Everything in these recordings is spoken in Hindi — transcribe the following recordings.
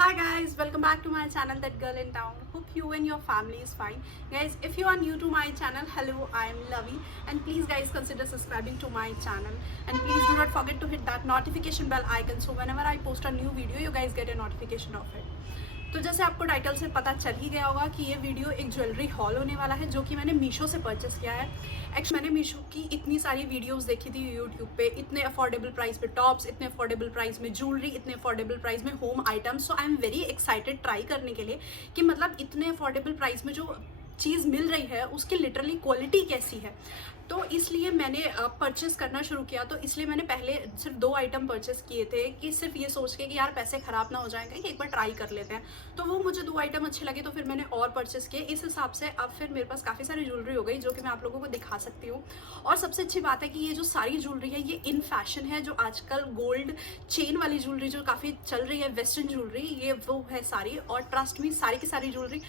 Hi guys, welcome back to my channel That Girl in Town. Hope you and your family is fine. Guys, if you are new to my channel, hello, I am Lavi and please guys consider subscribing to my channel and please do not forget to hit that notification bell icon so whenever I post a new video you guys get a notification of it. तो जैसे आपको टाइटल से पता चल ही गया होगा कि ये वीडियो एक ज्वेलरी हॉल होने वाला है जो कि मैंने मीशो से परचेस किया है। एक्चुअली मैंने मीशो की इतनी सारी वीडियोस देखी थी यूट्यूब पे, इतने अफोर्डेबल प्राइस पे टॉप्स, इतने अफोर्डेबल प्राइस में ज्वेलरी, इतने अफोर्डेबल प्राइस में home items. So I am very excited try करने के लिए कि मतलब इतने अफोर्डेबल प्राइस में जो चीज़ मिल रही है उसकी लिटरली क्वालिटी कैसी है। तो इसलिए मैंने परचेस करना शुरू किया। तो इसलिए मैंने पहले सिर्फ 2 आइटम परचेस किए थे कि सिर्फ ये सोच के कि यार पैसे ख़राब ना हो जाएंगे कि एक बार ट्राई कर लेते हैं। तो वो मुझे 2 आइटम अच्छे लगे तो फिर मैंने और परचेस किए। इस हिसाब से अब फिर मेरे पास काफ़ी सारी ज्वेलरी हो गई जो कि मैं आप लोगों को दिखा सकती हूँ। और सबसे अच्छी बात है कि ये जो सारी ज्वेलरी है ये इन फैशन है। जो आजकल गोल्ड चेन वाली ज्वेलरी जो काफ़ी चल रही है, वेस्टर्न ज्वेलरी, ये वो है सारी। और ट्रस्ट मी सारी की सारी ज्वेलरी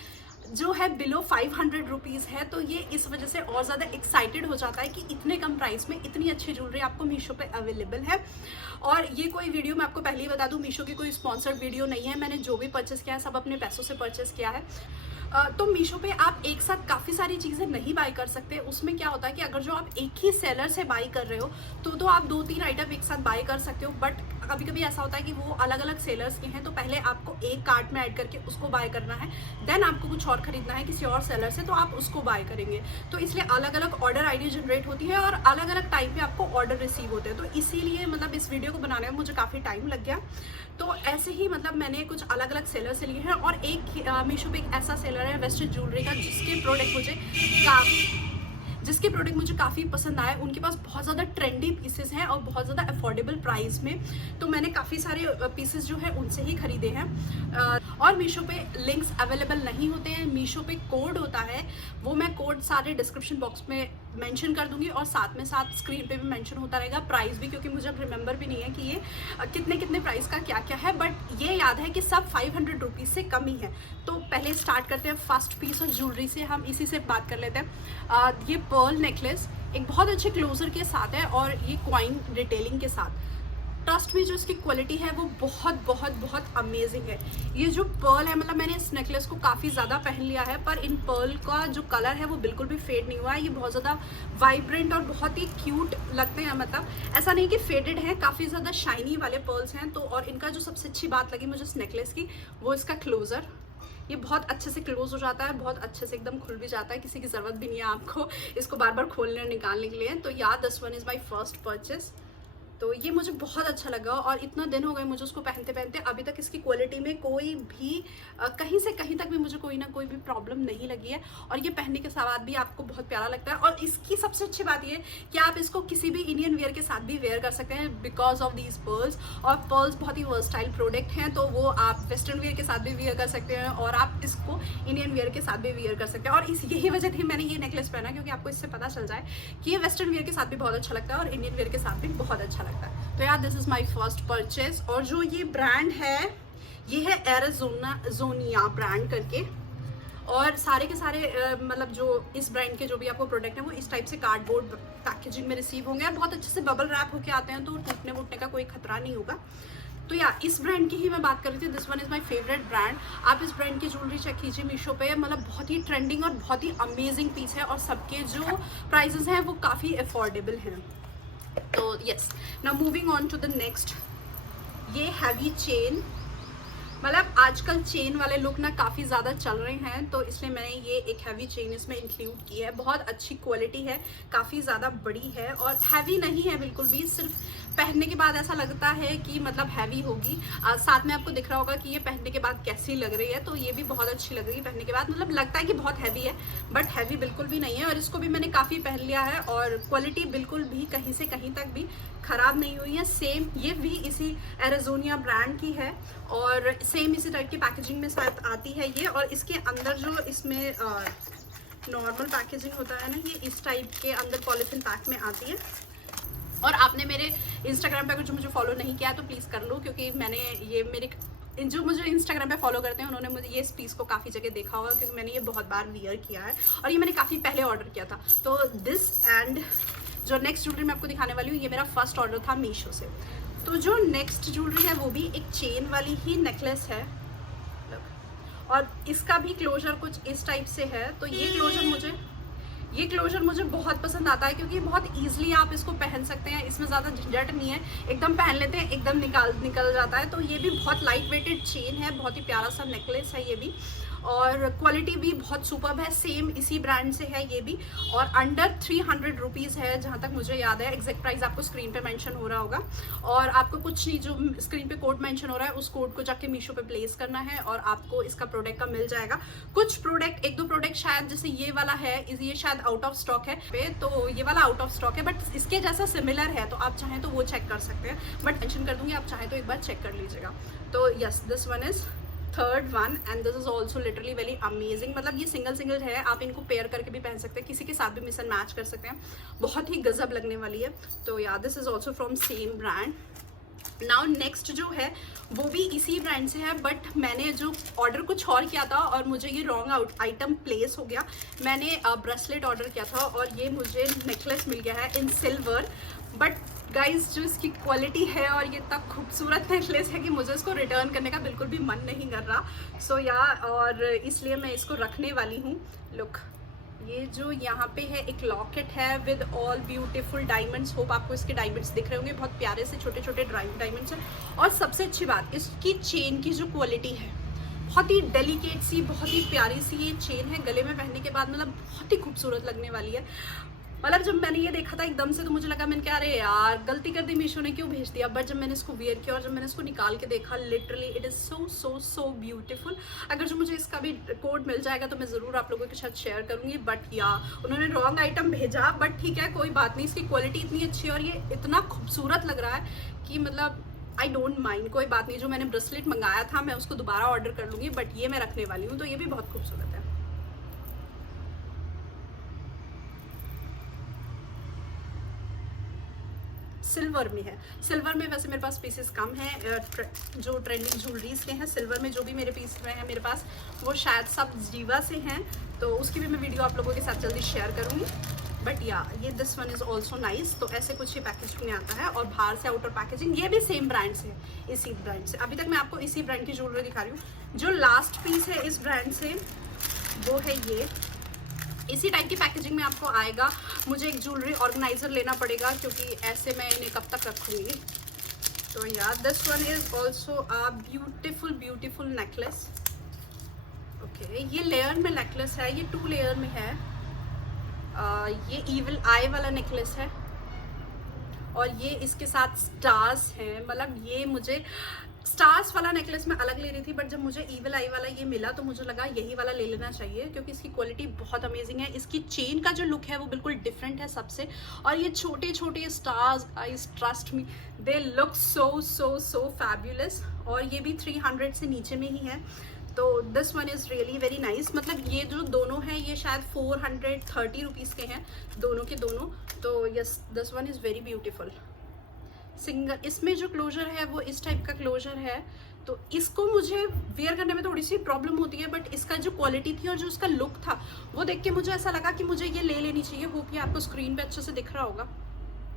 जो है बिलो 500 रुपीज़ है। तो ये इस वजह से और ज़्यादा एक्साइटेड हो जाता है कि इतने कम प्राइस में इतनी अच्छी ज्वेलरी आपको मीशो पे अवेलेबल है। और ये कोई वीडियो मैं आपको पहले ही बता दूं, मीशो की कोई स्पॉन्सर्ड वीडियो नहीं है। मैंने जो भी परचेस किया है सब अपने पैसों से परचेस किया है। तो मीशो पे आप एक साथ काफ़ी सारी चीज़ें नहीं बाई कर सकते। उसमें क्या होता है कि अगर जो आप एक ही सेलर से बाई कर रहे हो तो आप 2-3 आइटम एक साथ बाई कर सकते हो। बट कभी कभी ऐसा होता है कि वो अलग अलग सेलर्स के हैं तो पहले आपको एक कार्ट में ऐड करके उसको बाय करना है, देन आपको कुछ और ख़रीदना है किसी और सेलर से तो आप उसको बाय करेंगे। तो इसलिए अलग अलग ऑर्डर आईडी जनरेट होती है और अलग अलग टाइम पे आपको ऑर्डर रिसीव होते हैं। तो इसीलिए मतलब इस वीडियो को बनाने में मुझे काफ़ी टाइम लग गया। तो ऐसे ही मतलब मैंने कुछ अलग अलग सेलर से लिए हैं। और एक मीशो पे एक ऐसा सेलर है वेस्टर्न ज्वेलरी का जिसके प्रोडक्ट मुझे काफ़ी पसंद आए। उनके पास बहुत ज़्यादा ट्रेंडी पीसेस हैं और बहुत ज़्यादा अफोर्डेबल प्राइस में। तो मैंने काफ़ी सारे पीसेस जो है उनसे ही खरीदे हैं। और मीशो पे लिंक्स अवेलेबल नहीं होते हैं, मीशो पे कोड होता है। वो मैं कोड सारे डिस्क्रिप्शन बॉक्स में मेंशन कर दूंगी और साथ में साथ स्क्रीन पे भी मेंशन होता रहेगा, प्राइस भी, क्योंकि मुझे अब रिमेंबर भी नहीं है कि ये कितने प्राइस का क्या क्या है। बट ये याद है कि सब 500 रुपीज़ से कम ही है। तो पहले स्टार्ट करते हैं फर्स्ट पीस ऑफ ज्वेलरी से, हम इसी से बात कर लेते हैं। ये पर्ल नेकलेस एक बहुत अच्छे क्लोजर के साथ है और ये कॉइन डिटेलिंग के साथ। ट्रस्ट में जो इसकी क्वालिटी है वो बहुत बहुत बहुत अमेजिंग है। ये जो पर्ल है मतलब मैंने इस नेकलेस को काफ़ी ज़्यादा पहन लिया है पर इन पर्ल का जो कलर है वो बिल्कुल भी फेड नहीं हुआ है। ये बहुत ज़्यादा वाइब्रेंट और बहुत ही क्यूट लगते हैं। मतलब ऐसा नहीं कि फेडेड है, काफ़ी ज़्यादा शाइनी वाले पर्ल्स हैं। तो और इनका जो सबसे अच्छी बात लगी मुझे इस नेकलेस की वो इसका क्लोज़र। ये बहुत अच्छे से क्लोज हो जाता है, बहुत अच्छे से एकदम खुल भी जाता है, किसी की ज़रूरत भी नहीं है आपको इसको बार बार खोलने और निकालने के लिए। तो यार this one is my first purchase. तो ये मुझे बहुत अच्छा लगा और इतना दिन हो गए मुझे उसको पहनते पहनते, अभी तक इसकी क्वालिटी में कोई भी कहीं से कहीं तक भी मुझे कोई ना कोई भी प्रॉब्लम नहीं लगी है। और ये पहनने के बाद भी आपको बहुत प्यारा लगता है। और इसकी सबसे अच्छी बात ये कि आप इसको किसी भी इंडियन वेयर के साथ भी वेयर कर सकते हैं बिकॉज ऑफ दीज पर्ल्स। और पर्ल्स बहुत ही वर्सटाइल प्रोडक्ट हैं तो वो आप वेस्टर्न वेयर के साथ भी वेयर कर सकते हैं और आप इसको इंडियन वेयर के साथ भी वेयर कर सकते हैं। और यही वजह थी मैंने ये नेकलेस पहना, क्योंकि आपको इससे पता चल जाए कि ये वेस्टर्न वेयर के साथ भी बहुत अच्छा लगता है और इंडियन वेयर के साथ भी बहुत अच्छा लगता है। तो यार this is my first purchase. और जो ये ब्रांड है ये है एरिज़ोनिया ब्रांड करके। और सारे के सारे मतलब जो इस ब्रांड के जो भी आपको प्रोडक्ट है वो इस टाइप से कार्डबोर्ड पैकेजिंग में रिसीव होंगे और बहुत अच्छे से बबल रैप होके आते हैं तो टूटने वूटने का कोई खतरा नहीं होगा। तो यार इस ब्रांड की ही मैं बात कर रही थी। This one is my favourite brand. आप इस ब्रांड की ज्वेलरी चेक कीजिए मीशो पे, मतलब बहुत ही ट्रेंडिंग और बहुत ही अमेजिंग पीस है और सबके जो प्राइजेस हैं वो काफ़ी अफोर्डेबल हैं। तो yes, now moving on to the next. ये हैवी चेन, मतलब आजकल चेन वाले लुक ना काफ़ी ज़्यादा चल रहे हैं तो इसलिए मैंने ये एक हैवी चेन इसमें इंक्लूड की है। बहुत अच्छी क्वालिटी है, काफ़ी ज़्यादा बड़ी है और हैवी नहीं है बिल्कुल भी, सिर्फ पहनने के बाद ऐसा लगता है कि मतलब हैवी होगी। साथ में आपको दिख रहा होगा कि ये पहनने के बाद कैसी लग रही है। तो ये भी बहुत अच्छी लग रही है पहनने के बाद, मतलब लगता है कि बहुत हैवी है बट हैवी बिल्कुल भी नहीं है। और इसको भी मैंने काफ़ी पहन लिया है और क्वालिटी बिल्कुल भी कहीं से कहीं तक भी ख़राब नहीं हुई है। सेम ये भी इसी एरिज़ोनिया ब्रांड की है और सेम इसी टाइप की पैकेजिंग में साथ आती है ये। और इसके अंदर जो इसमें नॉर्मल पैकेजिंग होता है ना, ये इस टाइप के अंदर पॉलीथीन पैक में आती है। और आपने मेरे इंस्टाग्राम पे अगर जो मुझे फॉलो नहीं किया तो प्लीज़ कर लो, क्योंकि मैंने ये मेरे जो मुझे इंस्टाग्राम पे फॉलो करते हैं उन्होंने मुझे ये इस पीस को काफ़ी जगह देखा होगा क्योंकि मैंने ये बहुत बार वियर किया है और ये मैंने काफ़ी पहले ऑर्डर किया था। तो दिस एंड जो नेक्स्ट ज्वेलरी मैं आपको दिखाने वाली हूँ ये मेरा फर्स्ट ऑर्डर था मीशो से। तो जो नेक्स्ट ज्वेलरी है वो भी एक चेन वाली ही नेकलेस है। और इसका भी क्लोजर कुछ इस टाइप से है। तो ये क्लोजर मुझे बहुत पसंद आता है, क्योंकि बहुत ईजिली आप इसको पहन सकते हैं, इसमें ज़्यादा झंझट नहीं है, एकदम पहन लेते हैं एकदम निकल जाता है। तो ये भी बहुत लाइट वेटेड चेन है, बहुत ही प्यारा सा नेकलेस है ये भी, और क्वालिटी भी बहुत सुपर्ब है, सेम इसी ब्रांड से है ये भी, और अंडर 300 रुपीज़ है जहाँ तक मुझे याद है। एग्जैक्ट प्राइस आपको स्क्रीन पे मेंशन हो रहा होगा, और आपको कुछ नहीं, जो स्क्रीन पे कोड मेंशन हो रहा है उस कोड को जाके मीशो पे प्लेस करना है और आपको इसका प्रोडक्ट का मिल जाएगा। कुछ प्रोडक्ट, एक दो प्रोडक्ट शायद, जैसे ये वाला है, ये शायद आउट ऑफ स्टॉक है तो ये वाला आउट ऑफ स्टॉक है, बट इसके जैसा सिमिलर है, तो आप चाहें तो वो चेक कर सकते हैं, बट मेंशन कर दूंगी, आप चाहें तो एक बार चेक कर लीजिएगा। तो yes, this one is third one and this is also literally very amazing. मतलब ये सिंगल है, आप इनको पेयर करके भी पहन सकते हैं, किसी के साथ भी मिक्स एंड मैच कर सकते हैं, बहुत ही गजब लगने वाली है। तो yeah this is also from same brand. Now next जो है वो भी इसी ब्रांड से है, बट मैंने जो ऑर्डर कुछ और किया था और मुझे ये रॉन्ग आइटम प्लेस हो गया। मैंने ब्रेसलेट ऑर्डर किया था और ये मुझे नेकलेस मिल गया है इन सिल्वर, बट गाइज जो इसकी क्वालिटी है और ये इतना खूबसूरत नेकलेस है कि मुझे इसको रिटर्न करने का बिल्कुल भी मन नहीं कर रहा। सो या, और इसलिए मैं इसको रखने वाली हूँ। लुक, ये जो यहाँ पे है एक लॉकेट है with all beautiful diamonds. Hope आपको इसके डायमंड्स दिख रहे होंगे, बहुत प्यारे से छोटे छोटे डायमंड्स हैं। और सबसे अच्छी बात, इसकी चेन की जो क्वालिटी है, बहुत ही डेलिकेट सी, बहुत ही प्यारी सी ये चेन है, गले में पहनने के बाद मतलब बहुत ही खूबसूरत लगने वाली है। मतलब जब मैंने ये देखा था एकदम से तो मुझे लगा, मैंने क्या, अरे यार गलती कर दी, मीशो ने क्यों भेज दिया। बट जब मैंने इसको वियर किया और जब मैंने इसको निकाल के देखा, literally it is so beautiful. अगर जो मुझे इसका भी कोड मिल जाएगा तो मैं ज़रूर आप लोगों के साथ शेयर करूँगी। बट या, उन्होंने रॉन्ग आइटम भेजा, बट ठीक है, कोई बात नहीं। इसकी क्वालिटी इतनी अच्छी है और ये इतना खूबसूरत लग रहा है कि मतलब आई डोंट माइंड, कोई बात नहीं। जो मैंने ब्रेसलेट मंगाया था मैं उसको दोबारा ऑर्डर कर लूँगी, बट ये मैं रखने वाली हूँ। तो ये भी बहुत खूबसूरत है। सिल्वर में है, सिल्वर में वैसे मेरे पास पीसेस कम हैं, जो ट्रेंडिंग ज्वेलरीज के हैं। सिल्वर में जो भी मेरे पीस में है मेरे पास, वो शायद सब जीवा से हैं, तो उसकी भी मैं वीडियो आप लोगों के साथ जल्दी शेयर करूँगी। बट या, ये this one is also nice. तो ऐसे कुछ ही पैकेजिंग में आता है, और बाहर से आउटर पैकेजिंग, ये भी सेम ब्रांड से है, इसी ब्रांड से। अभी तक मैं आपको इसी ब्रांड की ज्वेलरी दिखा रही हूँ। जो लास्ट पीस है इस ब्रांड से वो है ये, इसी टाइप की पैकेजिंग में आपको आएगा। मुझे एक ज्वेलरी ऑर्गेनाइजर लेना पड़ेगा, क्योंकि ऐसे मैं इन्हें कब तक रखूँगी। तो यार, this one is also a beautiful necklace. Okay, ये लेयर में नेकलेस है, ये 2 लेयर में है। ये इविल आई वाला नेकलेस है, और ये इसके साथ स्टार्स हैं। मतलब ये मुझे स्टार्स वाला नेकलेस मैं अलग ले रही थी, बट जब मुझे इविल आई वाला ये मिला तो मुझे लगा यही वाला ले लेना चाहिए, क्योंकि इसकी क्वालिटी बहुत अमेजिंग है। इसकी चेन का जो लुक है वो बिल्कुल डिफरेंट है सबसे, और ये छोटे छोटे stars, guys trust me, they look so fabulous. और ये भी 300 से नीचे में ही है। तो this one is really very nice. मतलब ये जो दोनों हैं ये शायद 430 रुपीज़ के हैं, दोनों के दोनों। तो yes, this one is very beautiful. Single, इसमें जो क्लोजर है वो इस टाइप का क्लोजर है, तो इसको मुझे वेयर करने में थोड़ी सी प्रॉब्लम होती है, बट इसका जो क्वालिटी थी और जो इसका लुक था वो देख के मुझे ऐसा लगा कि मुझे ये ले लेनी चाहिए। होप ये आपको स्क्रीन पे अच्छे से दिख रहा होगा।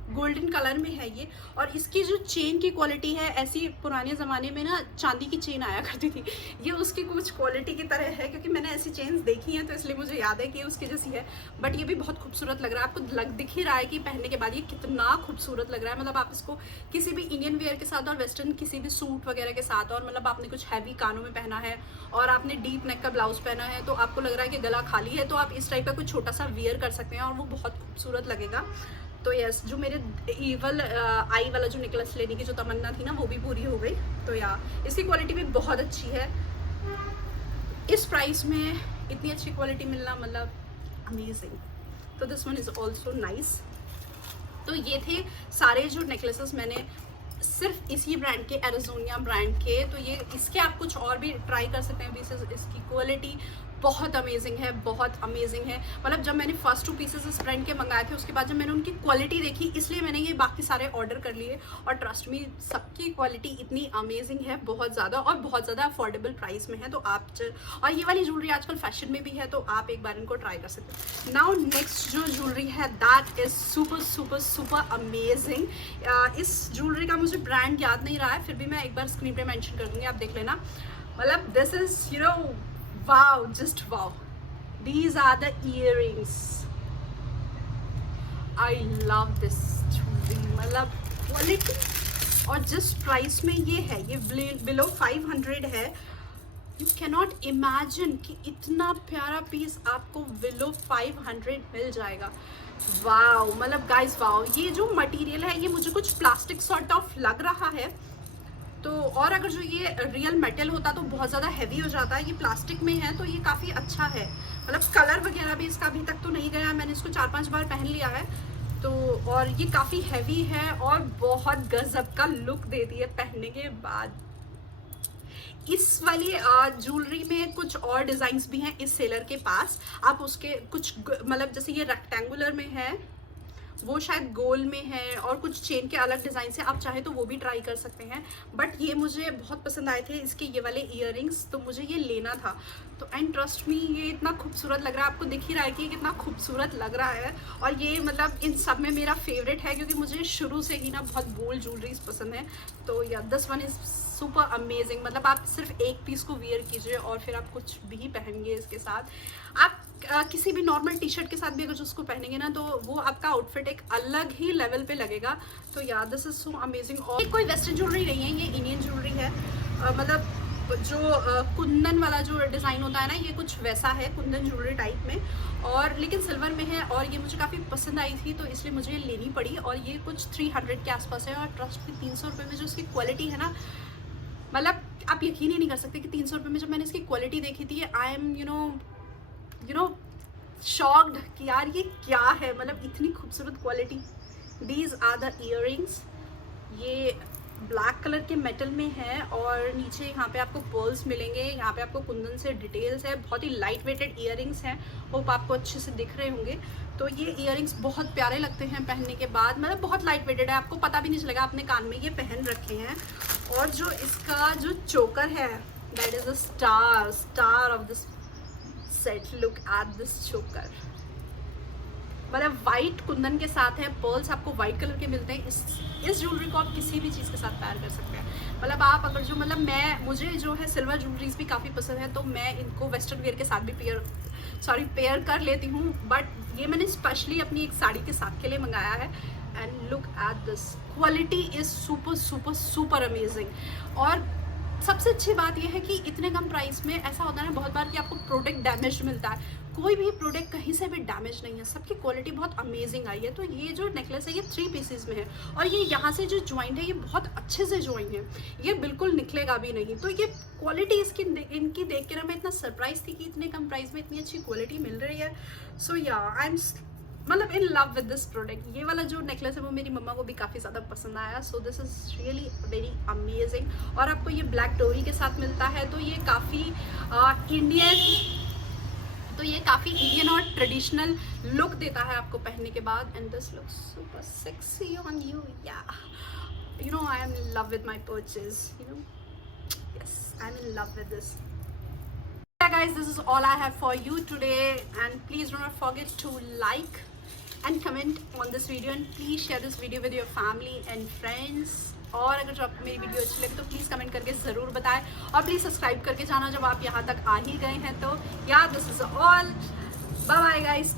गोल्डन कलर में है ये, और इसकी जो चेन की क्वालिटी है, ऐसी पुराने ज़माने में ना चांदी की चेन आया करती थी, ये उसकी कुछ क्वालिटी की तरह है, क्योंकि मैंने ऐसी चेन्स देखी हैं तो इसलिए मुझे याद है कि ये उसकी जैसी है। बट ये भी बहुत खूबसूरत लग रहा है, आपको दिख ही रहा है कि पहनने के बाद ये कितना खूबसूरत लग रहा है। मतलब आप इसको किसी भी इंडियन वेयर के साथ और वेस्टर्न किसी भी सूट वगैरह के साथ, और मतलब आपने कुछ हैवी कानों में पहना है और आपने डीप नेक का ब्लाउज पहना है, तो आपको लग रहा है कि गला खाली है, तो आप इस टाइप का कुछ छोटा सा वेयर कर सकते हैं और वो बहुत खूबसूरत लगेगा। तो यस, जो मेरे इवल आई वाला जो नेकलेस लेने की जो तमन्ना थी ना, वो भी पूरी हो गई। तो या, इसकी क्वालिटी भी बहुत अच्छी है। इस प्राइस में इतनी अच्छी क्वालिटी मिलना मतलब अमेजिंग। तो this one is also nice. तो ये थे सारे जो नेकलेसेस मैंने सिर्फ इसी ब्रांड के, एरिज़ोनिया ब्रांड के। तो ये इसके आप कुछ और भी ट्राई कर सकते हैं पीसेस। इसकी क्वालिटी बहुत अमेजिंग है, बहुत अमेजिंग है। मतलब जब मैंने फर्स्ट 2 पीसेस इस ब्रांड के मंगाए थे, उसके बाद जब मैंने उनकी क्वालिटी देखी, इसलिए मैंने ये बाकी सारे ऑर्डर कर लिए। और ट्रस्ट मी, सबकी क्वालिटी इतनी अमेजिंग है, बहुत ज़्यादा, और बहुत ज़्यादा अफोर्डेबल प्राइस में है। तो आप और ये वाली ज्वेलरी आजकल फैशन में भी है, तो आप एक बार इनको ट्राई कर सकते हैं। नाउ नेक्स्ट जो ज्वेलरी है, दैट इज़ सुपर अमेजिंग। इस ज्वेलरी का मुझे ब्रांड याद नहीं रहा है, फिर भी मैं एक बार स्क्रीन पे मेंशन कर दूंगी, आप देख लेना। मतलब this is wow, just wow, these are the earrings, I love this jewellery, मतलब क्वालिटी और जिस प्राइस में ये है, ये बिलो 500 है। यू कैनॉट इमेजिन कि इतना प्यारा पीस आपको बिलो 500 मिल जाएगा। वाओ, मतलब गाइस वाओ, ये जो मटेरियल है ये मुझे कुछ प्लास्टिक सॉर्ट ऑफ लग रहा है, तो और अगर जो ये रियल मेटल होता तो बहुत ज़्यादा हैवी हो जाता है, ये प्लास्टिक में है तो ये काफ़ी अच्छा है। मतलब कलर वगैरह भी इसका अभी तक तो नहीं गया, मैंने इसको 4-5 बार पहन लिया है तो, और ये काफ़ी हैवी है और बहुत गजब का लुक देती है पहनने के बाद। इस वाली ज्वेलरी में कुछ और डिज़ाइंस भी हैं इस सेलर के पास, आप उसके कुछ मतलब जैसे ये रेक्टेंगुलर में है, वो शायद गोल में है, और कुछ चेन के अलग डिज़ाइन से आप चाहे तो वो भी ट्राई कर सकते हैं। बट ये मुझे बहुत पसंद आए थे इसके ये वाले इयररिंग्स, तो मुझे ये लेना था। तो एंड ट्रस्ट मी, ये इतना खूबसूरत लग रहा है, आपको दिख ही रहा है कि ये कितना खूबसूरत लग रहा है। और ये मतलब इन सब में मेरा फेवरेट है, क्योंकि मुझे शुरू से ही ना बहुत बोल्ड ज्वेलरीज पसंद है। तो yeah this one is super amazing. मतलब आप सिर्फ एक पीस को वियर कीजिए और फिर आप कुछ भी पहनेंगे इसके साथ। आप किसी भी नॉर्मल टी शर्ट के साथ भी अगर उसको पहनेंगे ना, तो वो आपका आउटफिट एक अलग ही लेवल पे लगेगा। तो yeah this is so amazing. और ये कोई वेस्टर्न ज्वेलरी नहीं है, ये इंडियन ज्वेलरी है। मतलब जो कुंदन वाला जो डिज़ाइन होता है ना, ये कुछ वैसा है, कुंदन ज्वेलरी टाइप में, और लेकिन सिल्वर में है। और ये मुझे काफ़ी पसंद आई थी तो इसलिए मुझे ये लेनी पड़ी। और ये कुछ 300 के आसपास है, और ट्रस्ट में 300 रुपये में जो इसकी क्वालिटी है ना, मतलब आप यकीन ही नहीं कर सकते कि 300 रुपये में जब मैंने इसकी क्वालिटी देखी थी, I am you know shocked कि यार ये क्या है, मतलब इतनी खूबसूरत quality. These are the earrings, ये ब्लैक कलर के मेटल में है, और नीचे यहाँ पे आपको पर्ल्स मिलेंगे, यहाँ पे आपको कुंदन से डिटेल्स है। बहुत ही लाइट वेटेड इयररिंग्स हैं, होप आपको अच्छे से दिख रहे होंगे। तो ये इयररिंग्स बहुत प्यारे लगते हैं पहनने के बाद, मतलब बहुत लाइट वेटेड है, आपको पता भी नहीं चलेगा आपने कान में ये पहन रखे हैं। और जो इसका जो चोकर है, that is the star of this set. Look at this चोकर, मतलब वाइट कुंदन के साथ है, पर्ल्स आपको वाइट कलर के मिलते हैं। इस ज्वेलरी को आप किसी भी चीज़ के साथ पेयर कर सकते हैं। मतलब आप अगर जो मुझे जो है सिल्वर ज्वेलरीज भी काफ़ी पसंद है, तो मैं इनको वेस्टर्न वेयर के साथ भी पेयर कर लेती हूँ। बट ये मैंने स्पेशली अपनी एक साड़ी के साथ के लिए मंगाया है। And look at this, quality is super super super amazing. और सबसे अच्छी बात यह है कि इतने कम प्राइस में ऐसा होता है ना बहुत बार कि आपको प्रोडक्ट डैमेज मिलता है, कोई भी प्रोडक्ट कहीं से भी डैमेज नहीं है, सबकी क्वालिटी बहुत अमेजिंग आई है। तो ये जो नेकलेस है ये 3 पीसेस में है, और ये यहाँ से जो ज्वाइंट है ये बहुत अच्छे से ज्वाइंट है, ये बिल्कुल निकलेगा भी नहीं। तो ये क्वालिटी इनकी देख के ना मैं इतना सरप्राइज थी कि इतने कम प्राइस में इतनी अच्छी क्वालिटी मिल रही है। सो या आई एम मतलब इन लव विद दिस प्रोडक्ट। ये वाला जो नेकलेस है वो मेरी मम्मा को भी काफ़ी ज़्यादा पसंद आया। So this is really very amazing. और आपको ये ब्लैक डोरी के साथ मिलता है, तो ये काफ़ी इंडियन और ट्रेडिशनल लुक देता है आपको पहनने के बाद। And this looks super sexy on you. या you know I am in love with my purchase, yes I am in love with this. Guys, this is all I have for you today, and please do not forget to like and comment on this video, and please share this video with your family and friends. और अगर जो आपको मेरी वीडियो अच्छी लगे तो प्लीज़ कमेंट करके ज़रूर बताएं, और प्लीज़ सब्सक्राइब करके जाना जब आप यहाँ तक आ ही गए हैं। तो yeah this is all, bye bye guys.